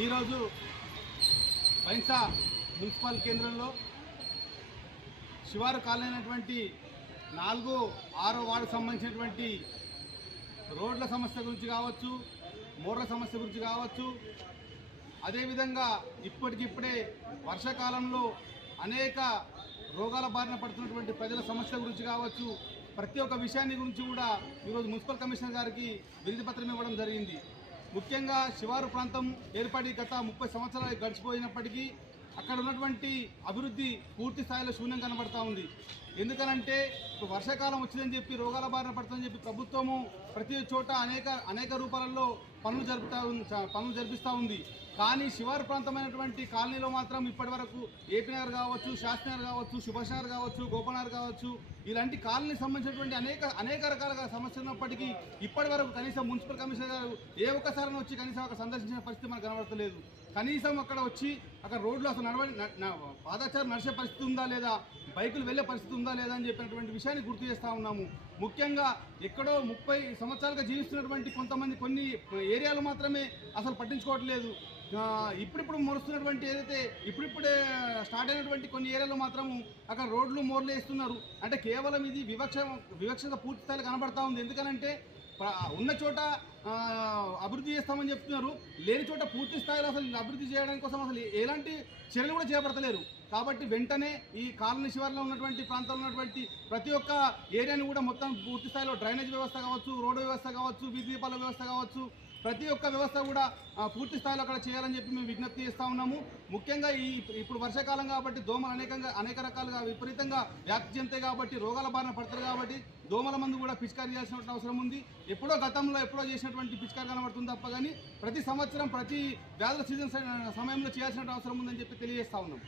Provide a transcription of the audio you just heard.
ఈరోజు బైన్సా మున్సిపల్ కేంద్రంలో శివారు కాలనీ అయినటువంటి 4, 6 వార్డుకు సంబంధించినటువంటి రోడ్ల సమస్య గురించి కావచ్చు, మోర్ల సమస్య గురించి కావచ్చు, అదేవిధంగా ఇప్పటికిప్పుడే వర్షాకాలంలో అనేక రోగాల బారిన పడుతున్నటువంటి ప్రజల సమస్య గురించి కావచ్చు, ప్రతి ఒక్క విషయాన్ని గురించి కూడా ఈరోజు మున్సిపల్ కమిషనర్ గారికి వినతి పత్రం ఇవ్వడం జరిగింది. ముఖ్యంగా శివారు ప్రాంతం ఏర్పడి గత 30 సంవత్సరాలు గడిచిపోయినప్పటికీ అక్కడ ఉన్నటువంటి అభివృద్ధి పూర్తి స్థాయిలో శూన్యం కనబడతా ఉంది. ఎందుకనంటే ఇప్పుడు వర్షాకాలం వచ్చిందని చెప్పి రోగాల బారిన పడుతుందని చెప్పి ప్రభుత్వము ప్రతి చోట అనేక రూపాలలో పనులు జరిపిస్తూ ఉంది. కానీ శివారు ప్రాంతమైనటువంటి కాలనీలో మాత్రం ఇప్పటి వరకు ఏపీ నగర్ కావచ్చు, శాస్త్రి నగర్ కావచ్చు, సుభాష్ నగర్ కావచ్చు, గోపాల్ కావచ్చు, ఇలాంటి కాలనీకి సంబంధించినటువంటి అనేక రకాల సమస్యలు ఉన్నప్పటికీ ఇప్పటి వరకు కనీసం మున్సిపల్ కమిషనర్ గారు ఏ ఒక్కసారి వచ్చి కనీసం అక్కడ సందర్శించిన పరిస్థితి మనకు కనబడతలేదు. కనీసం అక్కడ వచ్చి అక్కడ రోడ్లు అసలు పాదచారం నడిచే పరిస్థితి ఉందా లేదా, బైకులు వెళ్ళే పరిస్థితి ఉందా లేదా అని చెప్పినటువంటి విషయాన్ని గుర్తు చేస్తూ ఉన్నాము. ముఖ్యంగా ఎక్కడో 30 సంవత్సరాలుగా జీవిస్తున్నటువంటి కొన్ని ఏరియాలు మాత్రమే అసలు పట్టించుకోవట్లేదు. ఇప్పుడిప్పుడు మొరుస్తున్నటువంటి ఏదైతే ఇప్పుడిప్పుడే స్టార్ట్ అయినటువంటి కొన్ని ఏరియాలో మాత్రము అక్కడ రోడ్లు మోర్లు వేస్తున్నారు. అంటే కేవలం ఇది వివక్షత పూర్తి స్థాయిలో కనబడతా ఉంది. ఎందుకనంటే ఉన్న చోట అభివృద్ధి చేస్తామని చెప్తున్నారు, లేని చోట పూర్తి స్థాయిలో అసలు అభివృద్ధి చేయడానికి కోసం అసలు ఎలాంటి చర్యలు కూడా చేపడతలేరు. కాబట్టి వెంటనే ఈ కాలనీ శివారులో ఉన్నటువంటి ప్రాంతాల్లో ఉన్నటువంటి ప్రతి ఒక్క ఏరియాని కూడా మొత్తం పూర్తి స్థాయిలో డ్రైనేజ్ వ్యవస్థ కావచ్చు, రోడ్డు వ్యవస్థ కావచ్చు, వీధి దీపాల వ్యవస్థ కావచ్చు, ప్రతి ఒక్క వ్యవస్థ కూడా పూర్తి స్థాయిలో అక్కడ చేయాలని చెప్పి మేము విజ్ఞప్తి చేస్తూ ఉన్నాము. ముఖ్యంగా ఇప్పుడు వర్షాకాలం కాబట్టి దోమలు అనేక రకాలుగా విపరీతంగా వ్యాప్తి చెందుతాయి కాబట్టి రోగాల బారిన పడతారు కాబట్టి దోమల మందు కూడా పిచికారీ చేయాల్సిన అవసరం ఉంది. గతంలో ఎప్పుడో చేసినటువంటి పిచికారీ కనబడుతుంది తప్ప కానీ ప్రతి సంవత్సరం ప్రతి వ్యాధుల సీజన్ సమయంలో చేయాల్సిన అవసరం ఉందని చెప్పి తెలియజేస్తా ఉన్నాం.